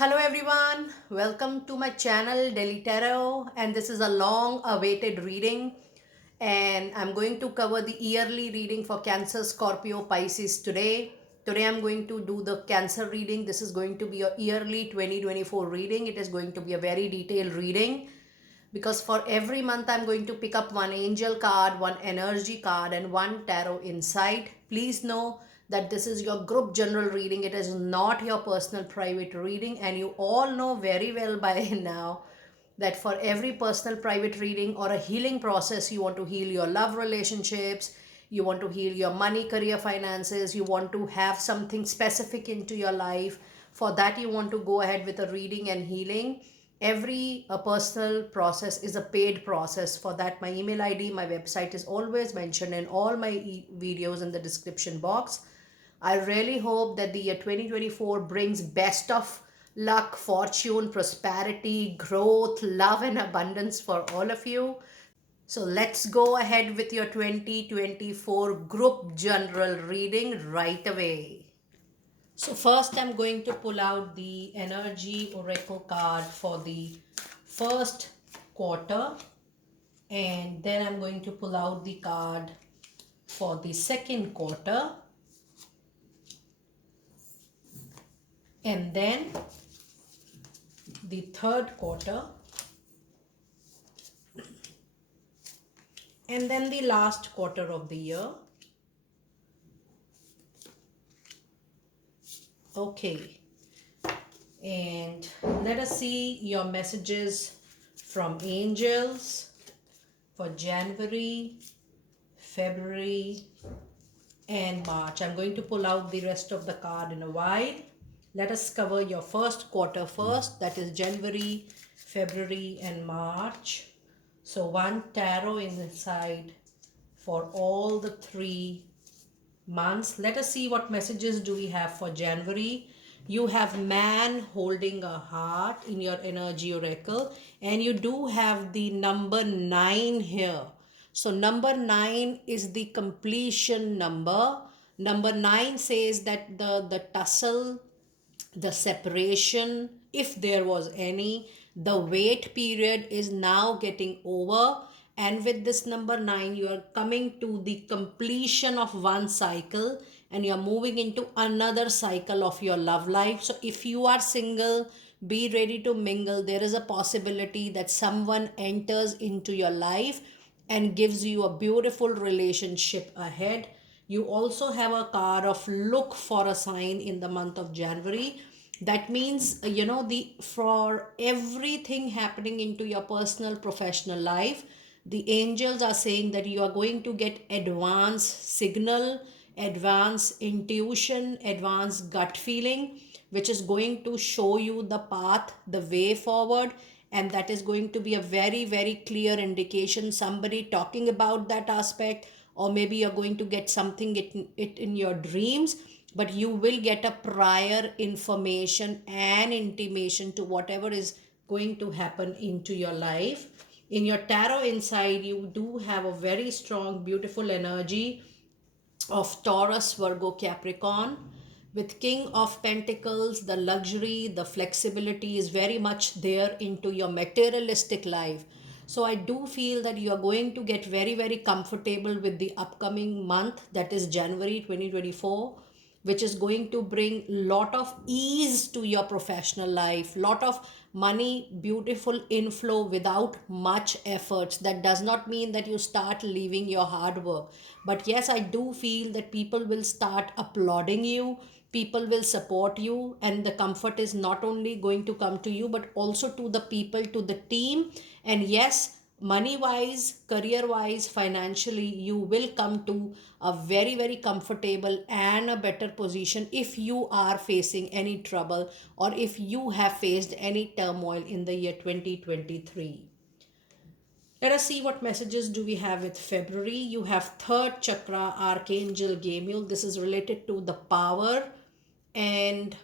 Hello everyone, welcome to my channel Daily Tarot, and this is a long awaited reading, and I'm going to cover the yearly reading for Cancer, Scorpio, Pisces today. Today I'm going to do the Cancer reading. This is going to be a yearly 2024 reading. It is going to be a very detailed reading because for every month I'm going to pick up one angel card, one energy card, and one tarot insight. Please know that this is your group general reading. It is not your personal private reading, and you all know very well by now that for every personal private reading or a healing process, you want to heal your love relationships, you want to heal your money, career, finances, you want to have something specific into your life. For that, you want to go ahead with a reading and healing. Every personal process is a paid process. For that, my email ID, my website is always mentioned in all my videos in the description box. I really hope that the year 2024 brings best of luck, fortune, prosperity, growth, love, and abundance for all of you. So let's go ahead with your 2024 group general reading right away. So first I'm going to pull out the energy oracle card for the first quarter, and then I'm going to pull out the card for the second quarter, and then the third quarter, and then the last quarter of the year. Okay, and let us see your messages from angels for January, February, and March. I'm going to pull out the rest of the card in a while. Let us cover your first quarter first, that is January, February, and March. So one tarot is inside for all the 3 months. Let us see what messages do we have for January. You have man holding a heart in your energy oracle, and you do have the number 9 here. So number 9 is the completion number. Number 9 says that the tussle, the separation, if there was any, the wait period is now getting over. And with this number 9, you are coming to the completion of one cycle and you are moving into another cycle of your love life. So if you are single, be ready to mingle. There is a possibility that someone enters into your life and gives you a beautiful relationship ahead. You also have a card of look for a sign in the month of January. That means, the for everything happening into your personal professional life, the angels are saying that you are going to get advanced signal, advanced intuition, advanced gut feeling, which is going to show you the path, the way forward, and that is going to be a very very clear indication, somebody talking about that aspect, or maybe you're going to get something it in your dreams, but you will get a prior information and intimation to whatever is going to happen into your life. In your tarot inside, you do have a very strong beautiful energy of Taurus, Virgo, Capricorn. With King of Pentacles, the luxury, the flexibility is very much there into your materialistic life. So I do feel that you are going to get very, very comfortable with the upcoming month, that is January 2024, which is going to bring lot of ease to your professional life, lot of money, beautiful inflow without much efforts. That does not mean that you start leaving your hard work, but yes, I do feel that people will start applauding you, people will support you, and the comfort is not only going to come to you but also to the people, to the team. And yes, money wise, career wise, financially, you will come to a very very comfortable and a better position if you are facing any trouble or if you have faced any turmoil in the year 2023. Let us see what messages do we have with February. You have third chakra, Archangel Gabriel. This is related to the power and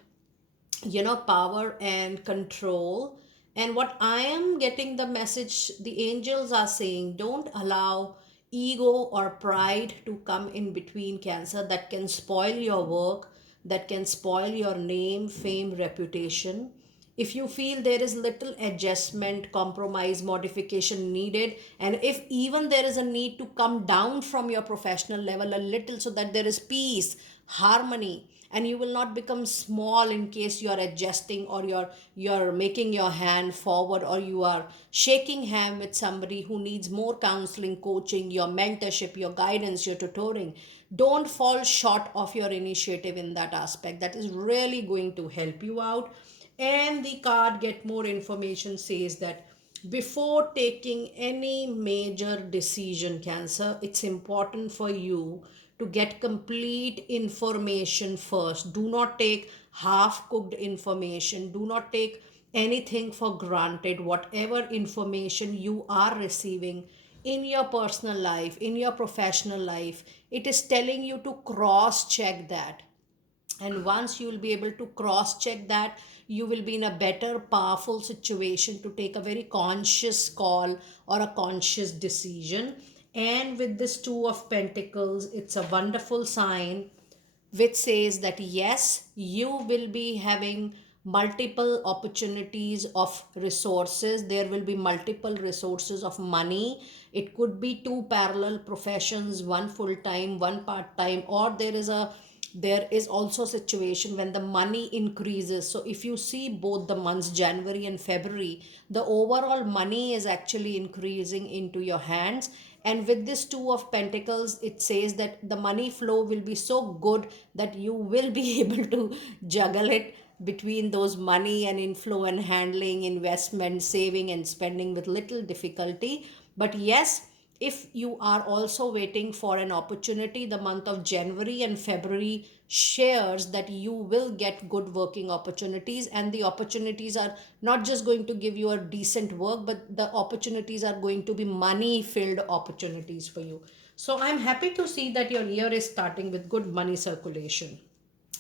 power and control. And what I am getting the message, the angels are saying, don't allow ego or pride to come in between, Cancer. That can spoil your work, that can spoil your name, fame, reputation. if you feel there is little adjustment, compromise, modification needed, and if even there is a need to come down from your professional level a little so that there is peace, harmony, and you will not become small in case you are adjusting, or you're making your hand forward, or you are shaking hand with somebody who needs more counseling, coaching, your mentorship, your guidance, your tutoring. Don't fall short of your initiative in that aspect. That is really going to help you out. And the card Get More Information says that before taking any major decision, Cancer, it's important for you to get complete information first. Do not take half cooked information. Do not take anything for granted. Whatever information you are receiving in your personal life, in your professional life, it is telling you to cross check that. And once you will be able to cross check that, you will be in a better, powerful situation to take a very conscious call or a conscious decision. And with this Two of Pentacles, it's a wonderful sign which says that yes, you will be having multiple opportunities of resources. There will be multiple resources of money. It could be two parallel professions, one full time, one part time, or there is also a situation when the money increases. So if you see both the months, January and February, the overall money is actually increasing into your hands. And with this Two of Pentacles, it says that the money flow will be so good that you will be able to juggle it between those money and inflow and handling, investment, saving, and spending with little difficulty. But yes, if you are also waiting for an opportunity, the month of January and February shares that you will get good working opportunities, and the opportunities are not just going to give you a decent work, but the opportunities are going to be money filled opportunities for you. So I'm happy to see that your year is starting with good money circulation.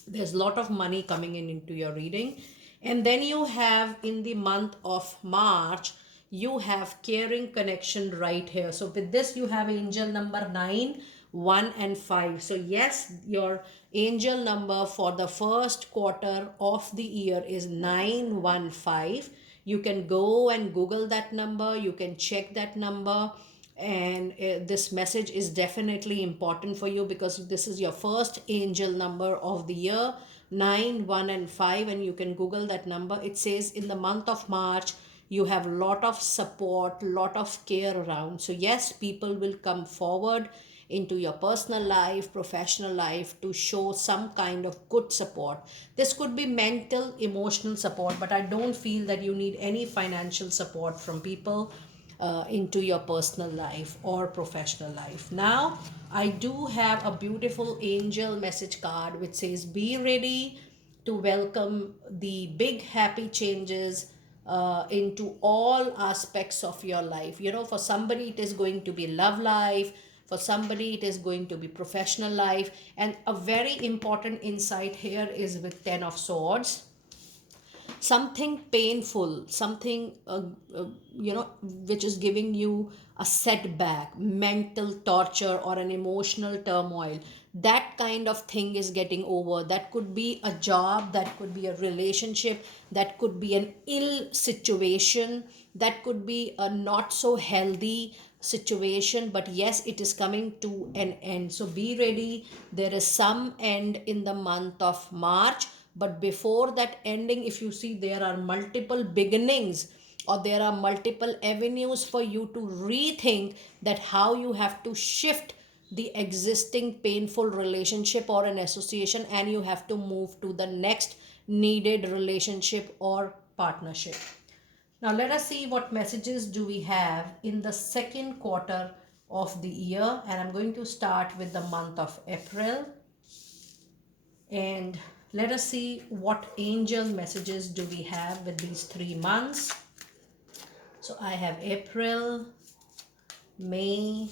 There's a lot of money coming in into your reading. And then you have in the month of March, you have caring connection right here. So with this, you have angel number 9, 1 and 5. So yes, your angel number for the first quarter of the year is 915. You can go and Google that number, you can check that number. And this message is definitely important for you because this is your first angel number of the year, 9, 1 and 5. And you can Google that number. It says in the month of March, you have lot of support, lot of care around. So yes, people will come forward into your personal life, professional life, to show some kind of good support. This could be mental, emotional support, but I don't feel that you need any financial support from people into your personal life or professional life. Now, I do have a beautiful angel message card which says, be ready to welcome the big happy changes into all aspects of your life. You know, for somebody, it is going to be love life. For somebody, it is going to be professional life. And a very important insight here is with Ten of Swords, something painful, something which is giving you a setback, mental torture, or an emotional turmoil. That kind of thing is getting over. That could be a job, that could be a relationship, that could be an ill situation, that could be a not so healthy situation. But yes, it is coming to an end. So be ready. There is some end in the month of March, but before that ending, if you see, there are multiple beginnings, or there are multiple avenues for you to rethink that how you have to shift the existing painful relationship or an association, and you have to move to the next needed relationship or partnership. Now let us see what messages do we have in the second quarter of the year, and I'm going to start with the month of April. And let us see what angel messages do we have with these 3 months. So I have April, May,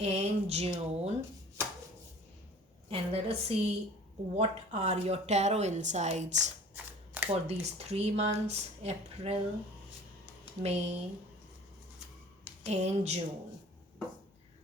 and June. And let us see what are your tarot insights for these 3 months, April, May, and June.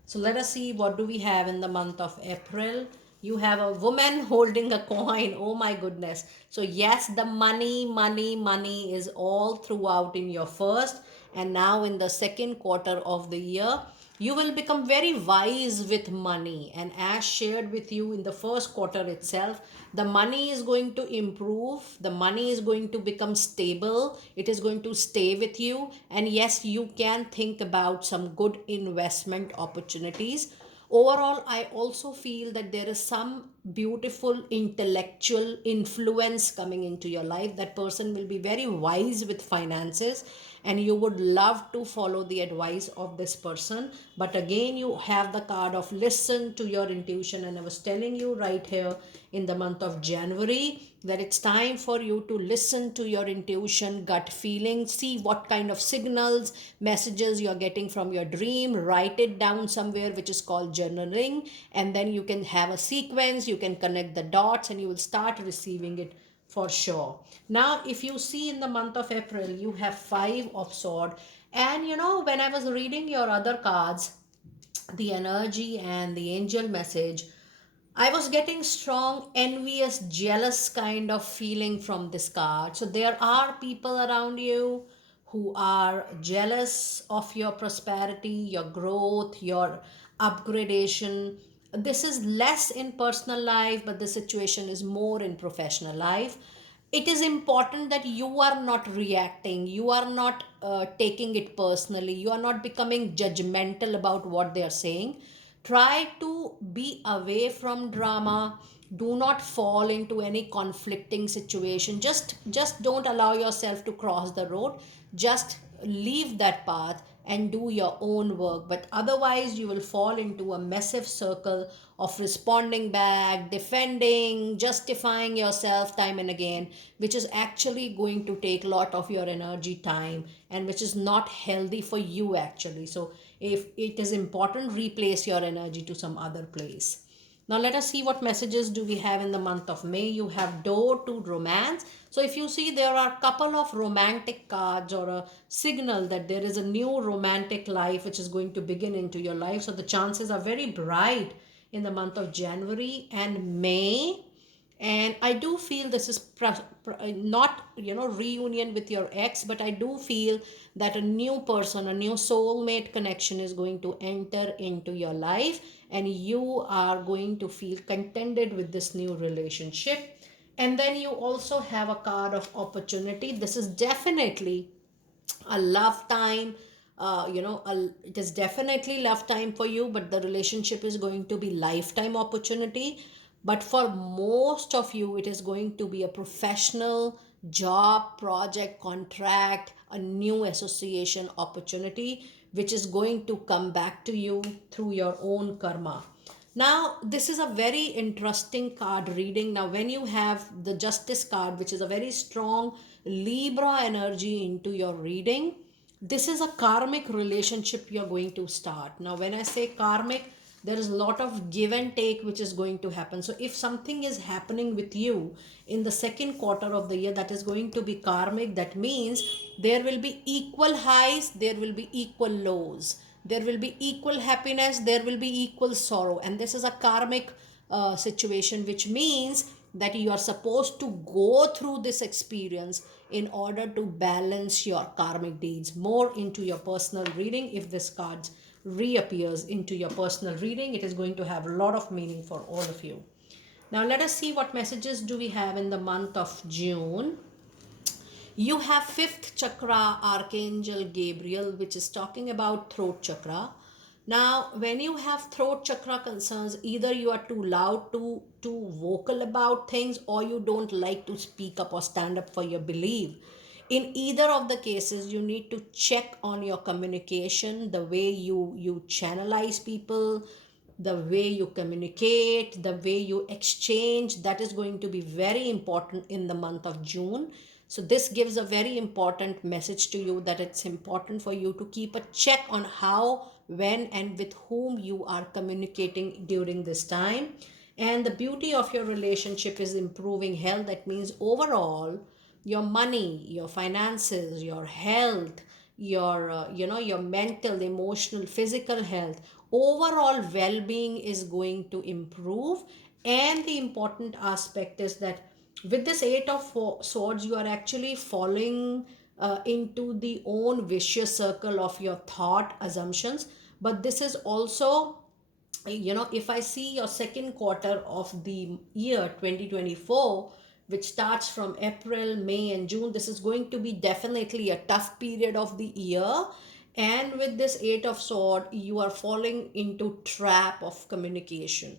So let us see what do we have in the month of April. You have a woman holding a coin. Oh my goodness. So yes, the money is all throughout in your first and now in the second quarter of the year. You will become very wise with money, and as shared with you in the first quarter itself, the money is going to improve, the money is going to become stable, it is going to stay with you, and yes, you can think about some good investment opportunities. Overall, I also feel that there is some beautiful intellectual influence coming into your life. That person will be very wise with finances, and you would love to follow the advice of this person. But again, you have the card of listen to your intuition, and I was telling you right here in the month of January that it's time for you to listen to your intuition, gut feeling, see what kind of signals, messages you're getting from your dream, write it down somewhere, which is called journaling, and then you can have a sequence, you can connect the dots, and you will start receiving it for sure. Now, if you see in the month of April, you have Five of Sword, and when I was reading your other cards, the energy and the angel message, I was getting strong, envious, jealous kind of feeling from this card. So there are people around you who are jealous of your prosperity, your growth, your upgradation. This is less in personal life, but the situation is more in professional life. It is important that you are not reacting, you are not taking it personally, you are not becoming judgmental about what they are saying. Try to be away from drama. Do not fall into any conflicting situation. Just don't allow yourself to cross the road. Just leave that path and do your own work. But otherwise, you will fall into a massive circle of responding back, defending, justifying yourself time and again, which is actually going to take a lot of your energy, time, and which is not healthy for you actually. So if it is important, replace your energy to some other place. Now let us see what messages do we have in the month of May. You have door to romance. So if you see, there are a couple of romantic cards or a signal that there is a new romantic life which is going to begin into your life. So the chances are very bright in the month of January and May. And I do feel this is not reunion with your ex, but I do feel that a new person, a new soulmate connection is going to enter into your life, and you are going to feel contented with this new relationship. And then you also have a card of opportunity. This is definitely a love time. It is definitely love time for you, but the relationship is going to be lifetime opportunity. But for most of you, it is going to be a professional job, project, contract, a new association opportunity, which is going to come back to you through your own karma. Now, this is a very interesting card reading. Now, when you have the Justice card, which is a very strong Libra energy into your reading, this is a karmic relationship you're going to start. Now, when I say karmic, there is a lot of give and take which is going to happen. So, if something is happening with you in the second quarter of the year, that is going to be karmic. That means there will be equal highs, there will be equal lows, there will be equal happiness, there will be equal sorrow, and this is a karmic situation, which means that you are supposed to go through this experience in order to balance your karmic deeds. More into your personal reading, if this card reappears into your personal reading, it is going to have a lot of meaning for all of you. Now let us see what messages do we have in the month of June. You have fifth chakra, Archangel Gabriel, which is talking about throat chakra. Now, when you have throat chakra concerns, either you are too loud, too vocal about things, or you don't like to speak up or stand up for your belief. In either of the cases, you need to check on your communication, the way you channelize people, the way you communicate, the way you exchange. That is going to be very important in the month of June. So this gives a very important message to you that it's important for you to keep a check on how, when, and with whom you are communicating during this time. And the beauty of your relationship is improving health. That means overall, your money, your finances, your health, your mental, emotional, physical health, overall well-being is going to improve, And the important aspect is that with this Eight of Swords, you are actually falling into the own vicious circle of your thought assumptions. But this is also, if I see your second quarter of the year 2024, which starts from April, May, and June, this is going to be definitely a tough period of the year. And with this Eight of Sword, you are falling into trap of communication.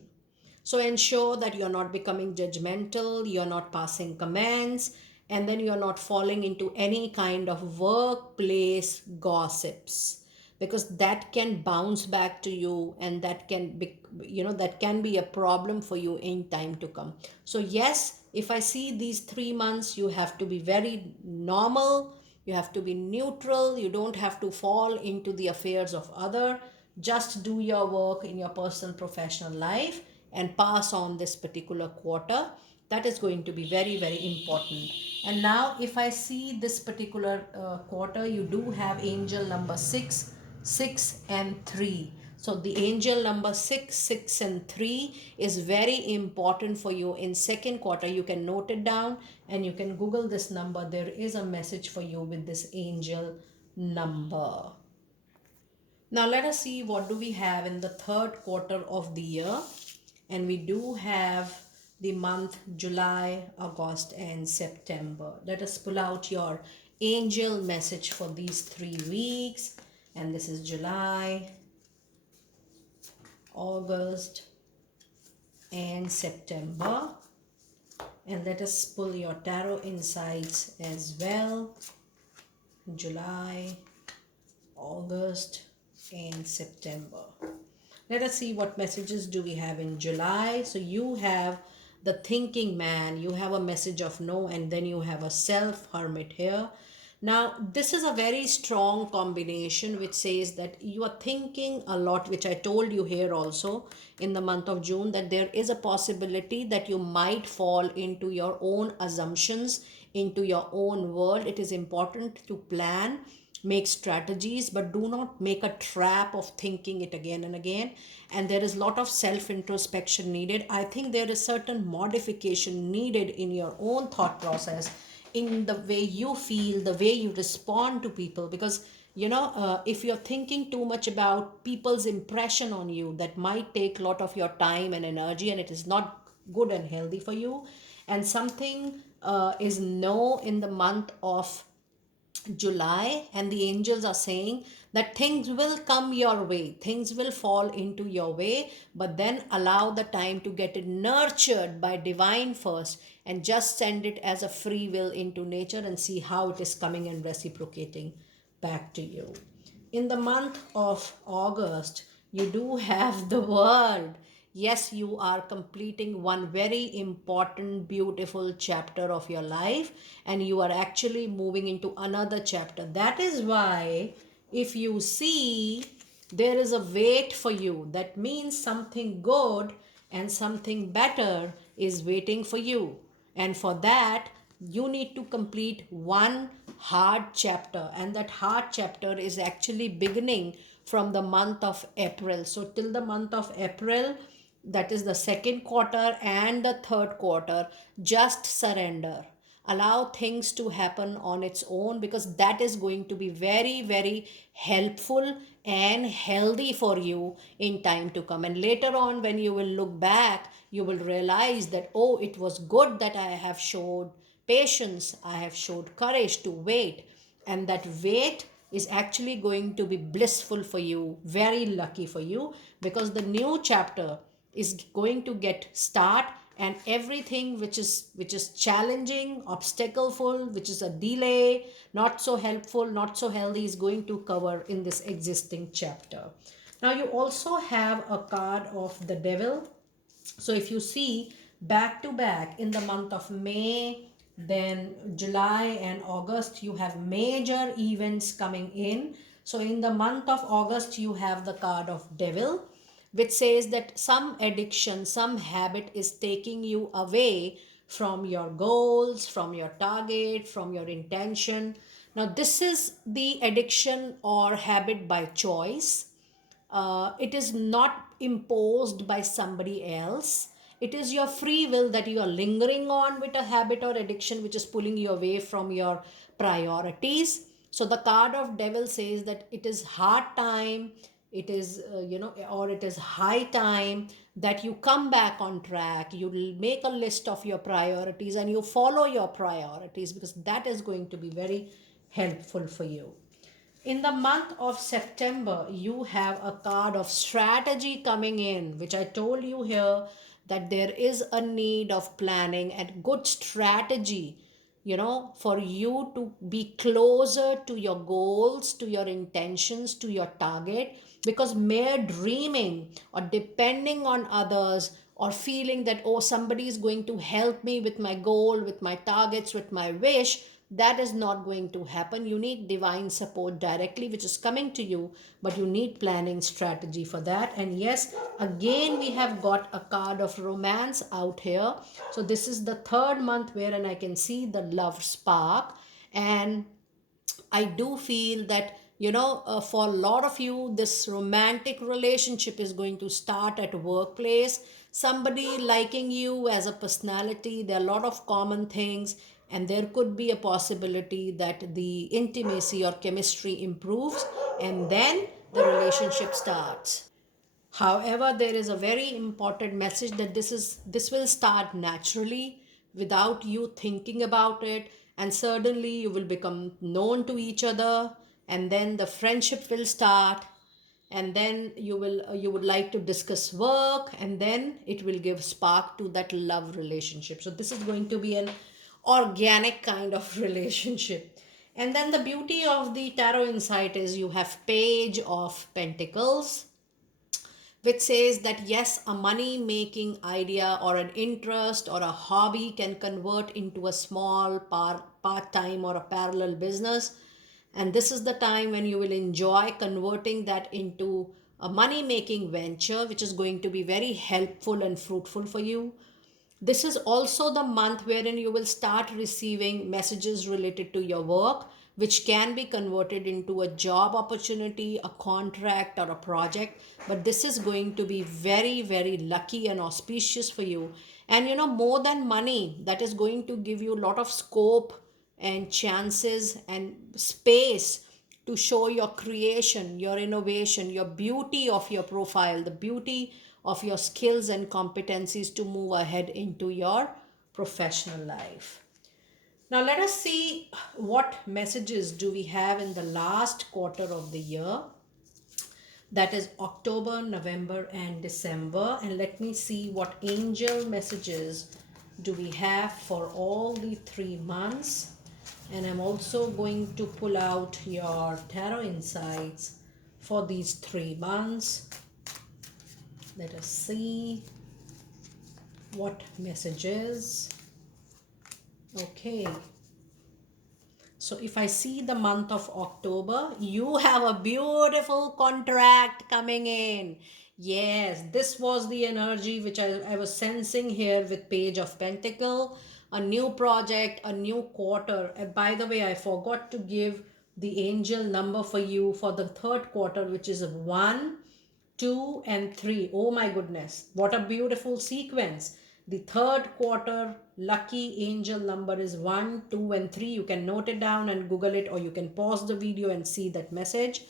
So ensure that you're not becoming judgmental, you're not passing comments, and then you're not falling into any kind of workplace gossips, because that can bounce back to you, and that can be, that can be a problem for you in time to come. So yes, if I see these 3 months, you have to be very normal, you have to be neutral, you don't have to fall into the affairs of other. Just do your work in your personal professional life and pass on this particular quarter. That is going to be very, very important. And now if I see this particular quarter, you do have angel number 6, 6 and 3. So the angel number 6, 6 and 3 is very important for you in second quarter. You can note it down and you can Google this number. There is a message for you with this angel number. Now let us see what do we have in the third quarter of the year. And we do have the month July, August and September. Let us pull out your angel message for these 3 weeks. And this is July, August and September. And let us pull your tarot insights as well. July, August and September. Let us see what messages do we have in July. So you have the thinking man, you have a message of no, and then you have a self hermit here. Now this is a very strong combination which says that you are thinking a lot, which I told you here also in the month of June, that there is a possibility that you might fall into your own assumptions, into your own world. It is important to plan, make strategies, but do not make a trap of thinking it again and again. And there is a lot of self introspection needed. I think there is certain modification needed in your own thought process, in the way you feel, the way you respond to people, because if you're thinking too much about people's impression on you, that might take a lot of your time and energy, and it is not good and healthy for you. And something is no in the month of July, and the angels are saying that things will come your way, things will fall into your way, but then allow the time to get it nurtured by divine first, and just send it as a free will into nature and see how it is coming and reciprocating back to you. In the month of August, you do have the world. Yes, you are completing one very important, beautiful chapter of your life, and you are actually moving into another chapter. That is why, if you see, there is a wait for you. That means something good and something better is waiting for you. And for that, you need to complete one hard chapter, and that hard chapter is actually beginning from the month of April. So till the month of April, that is the second quarter and the third quarter, just surrender, allow things to happen on its own, because that is going to be very, very helpful and healthy for you in time to come. And later on, when you will look back, you will realize that, oh, it was good that I have showed patience, I have showed courage to wait. And that wait is actually going to be blissful for you, very lucky for you, because the new chapter is going to get start, and everything which is challenging, obstacleful, which is a delay, not so helpful, not so healthy, is going to cover in this existing chapter. Now you also have a card of the devil. So if you see, back to back in the month of May, then July and August, you have major events coming in. So in the month of August, you have the card of devil, which says that some addiction, some habit is taking you away from your goals, from your target, from your intention. Now this is the addiction or habit by choice. It is not imposed by somebody else, It is your free will that you are lingering on with a habit or addiction which is pulling you away from your priorities. So the card of devil says that it is hard time, it is or it is high time that you come back on track. You will make a list of your priorities and you follow your priorities, because that is going to be very helpful for you. In the month of September, you have a card of strategy coming in, which I told you here that there is a need of planning and good strategy, for you to be closer to your goals, to your intentions, to your target. Because mere dreaming or depending on others or feeling that, oh, somebody is going to help me with my goal, with my targets, with my wish, that is not going to happen. You need divine support directly, which is coming to you, but you need planning strategy for that. And yes, again, we have got a card of romance out here. So this is the third month wherein I can see the love spark. And I do feel that, for a lot of you, this romantic relationship is going to start at workplace. Somebody liking you as a personality, there are a lot of common things, and there could be a possibility that the intimacy or chemistry improves, and then the relationship starts. However, there is a very important message that this will start naturally without you thinking about it, and suddenly you will become known to each other, and then the friendship will start, and then you would like to discuss work, and then it will give spark to that love relationship. So this is going to be an organic kind of relationship. And then the beauty of the tarot insight is you have Page of Pentacles, which says that yes, a money making idea or an interest or a hobby can convert into a small part time or a parallel business. And this is the time when you will enjoy converting that into a money making venture, which is going to be very helpful and fruitful for you. This is also the month wherein you will start receiving messages related to your work, which can be converted into a job opportunity, a contract, or a project. But this is going to be very, very lucky and auspicious for you. And more than money, that is going to give you a lot of scope and chances and space to show your creation, your innovation, your beauty of your profile, the beauty of your skills and competencies to move ahead into your professional life. Now let us see what messages do we have in the last quarter of the year, that is October, November and December. And let me see what angel messages do we have for all the 3 months. And I'm also going to pull out your tarot insights for these 3 months. Let us see what messages. Okay. So if I see the month of October, you have a beautiful contract coming in. Yes, this was the energy which I was sensing here with Page of Pentacle. A new project, a new quarter. And by the way, I forgot to give the angel number for you for the third quarter, which is 1, 2 and 3. Oh my goodness, what a beautiful sequence. The third quarter lucky angel number is 1, 2 and 3. You can note it down and Google it, or you can pause the video and see that message.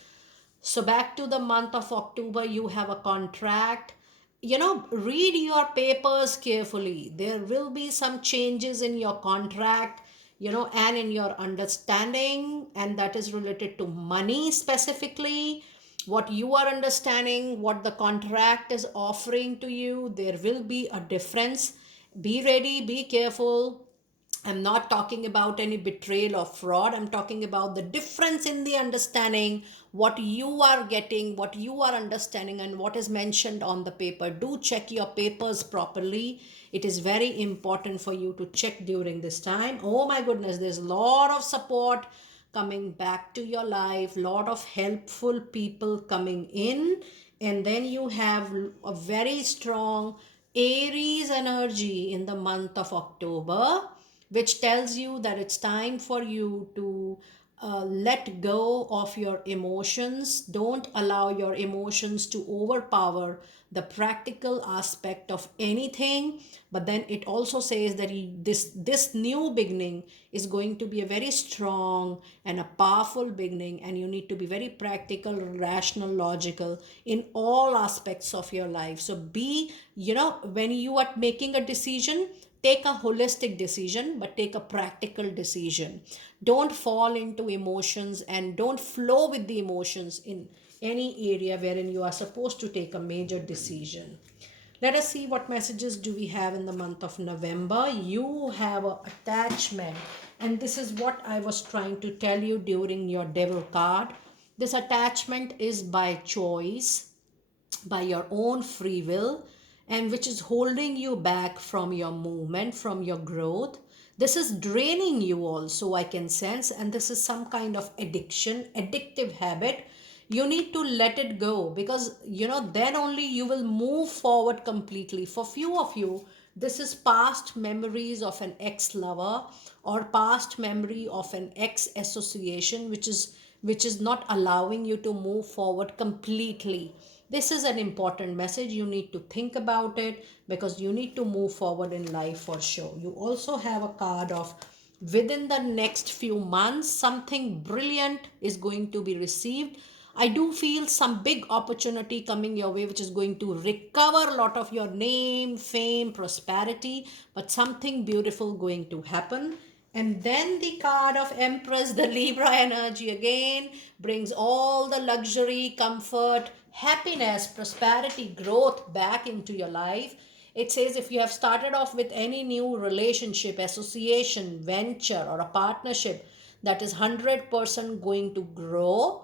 So back to the month of October, you have a contract. Read your papers carefully. There will be some changes in your contract, and in your understanding, and that is related to money specifically. What you are understanding, what the contract is offering to you, there will be a difference. Be ready, be careful. I'm not talking about any betrayal or fraud. I'm talking about the difference in the understanding, what you are getting, what you are understanding, and what is mentioned on the paper. Do check your papers properly. It is very important for you to check during this time. Oh my goodness, there's a lot of support coming back to your life, lot of helpful people coming in. And then you have a very strong Aries energy in the month of October, which tells you that it's time for you to let go of your emotions. Don't allow your emotions to overpower the practical aspect of anything. But then it also says that this new beginning is going to be a very strong and a powerful beginning, and you need to be very practical, rational, logical in all aspects of your life. So be, when you are making a decision, take a holistic decision, but take a practical decision. Don't fall into emotions and don't flow with the emotions in any area wherein you are supposed to take a major decision. Let us see what messages do we have in the month of November. You have a attachment, and this is what I was trying to tell you during your devil card. This attachment is by choice, by your own free will, and which is holding you back from your movement, from your growth. This is draining you also, I can sense, and this is some kind of addiction, addictive habit. You need to let it go, because then only you will move forward completely. For few of you, this is past memories of an ex lover, or past memory of an ex association, which is not allowing you to move forward completely. This is an important message. You need to think about it, because you need to move forward in life for sure. You also have a card of, within the next few months, something brilliant is going to be received. I do feel some big opportunity coming your way, which is going to recover a lot of your name, fame, prosperity, but something beautiful going to happen. And then the card of Empress, the Libra energy again, brings all the luxury, comfort, happiness, prosperity, growth back into your life. It says if you have started off with any new relationship, association, venture, or a partnership, that is 100% going to grow.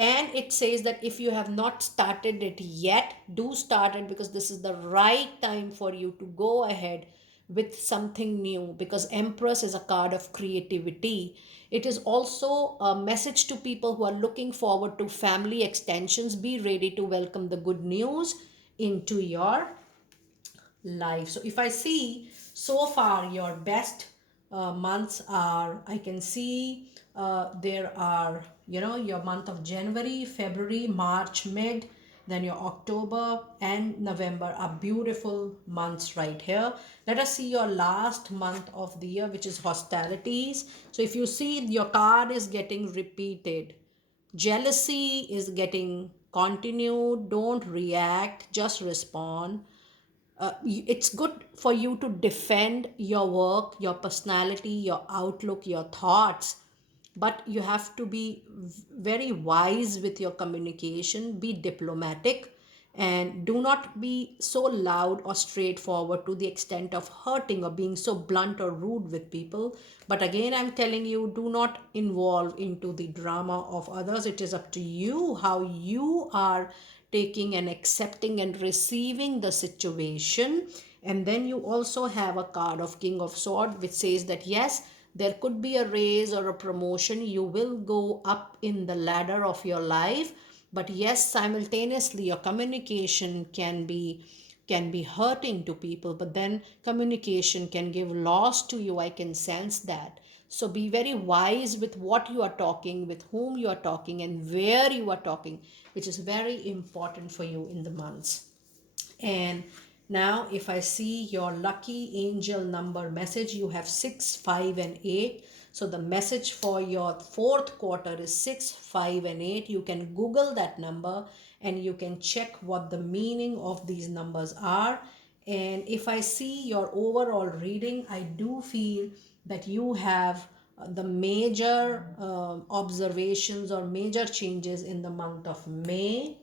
And it says that if you have not started it yet, do start it, because this is the right time for you to go ahead with something new, because Empress is a card of creativity. It is also a message to people who are looking forward to family extensions. Be ready to welcome the good news into your life. So if I see so far your best months are, I can see there are, your month of January, February, March, mid, then your October and November are beautiful months right here. Let us see your last month of the year, which is hostilities. So if you see, your card is getting repeated. Jealousy is getting continued. Don't react, just respond. It's good for you to defend your work, your personality, your outlook, your thoughts, but you have to be very wise with your communication. Be diplomatic, and do not be so loud or straightforward to the extent of hurting or being so blunt or rude with people. But again, I'm telling you, do not involve into the drama of others. It is up to you how you are taking and accepting and receiving the situation. And then you also have a card of King of Swords, which says that yes, there could be a raise or a promotion. You will go up in the ladder of your life, but yes, simultaneously your communication can be hurting to people, but then communication can give loss to you. I can sense that. So be very wise with what you are talking, with whom you are talking, and where you are talking, which is very important for you in the months. And now, if I see your lucky angel number message, you have 6, 5, and 8. So the message for your fourth quarter is 6, 5, and 8. You can Google that number and you can check what the meaning of these numbers are. And if I see your overall reading, I do feel that you have the major observations or major changes in the month of May,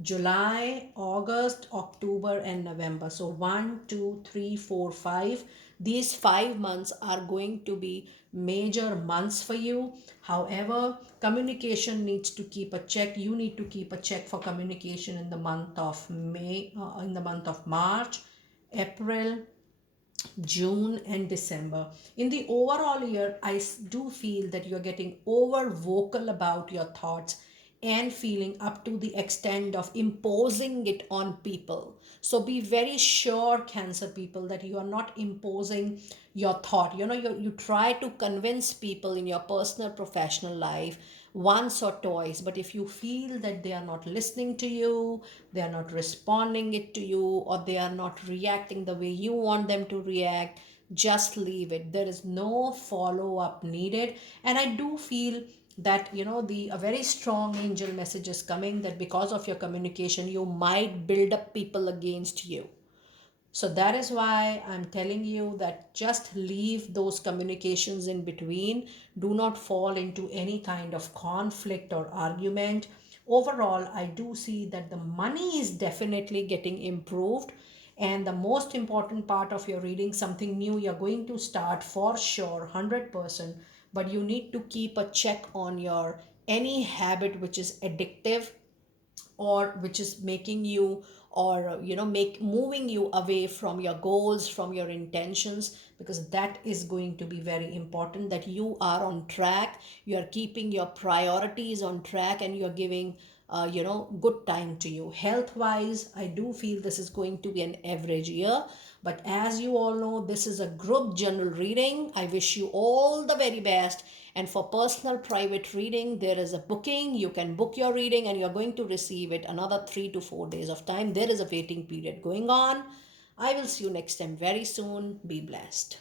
July, August, October, and November. So 1, 2, 3, 4, 5. These 5 months are going to be major months for you. However, communication needs to keep a check. You need to keep a check for communication in the month of May, in the month of March, April, June, and December. In the overall year, I do feel that you're getting over vocal about your thoughts and feeling up to the extent of imposing it on people. So be very sure, Cancer people, that you are not imposing your thought. You try to convince people in your personal professional life once or twice, but if you feel that they are not listening to you, they are not responding it to you, or they are not reacting the way you want them to react, just leave it. There is no follow up needed. And I do feel that the a very strong angel message is coming, that because of your communication you might build up people against you. So that is why I'm telling you that just leave those communications in between. Do not fall into any kind of conflict or argument. Overall, I do see that the money is definitely getting improved. And the most important part of your reading, something new you're going to start for sure, 100%. But you need to keep a check on your any habit which is addictive, or which is making you, or make moving you away from your goals, from your intentions, because that is going to be very important, that you are on track, you are keeping your priorities on track, and you're giving good time to you. Health wise, I do feel this is going to be an average year, but as you all know, this is a group general reading. I wish you all the very best. And for personal private reading, there is a booking. You can book your reading and you're going to receive it another 3 to 4 days of time. There is a waiting period going on. I will see you next time very soon. Be blessed.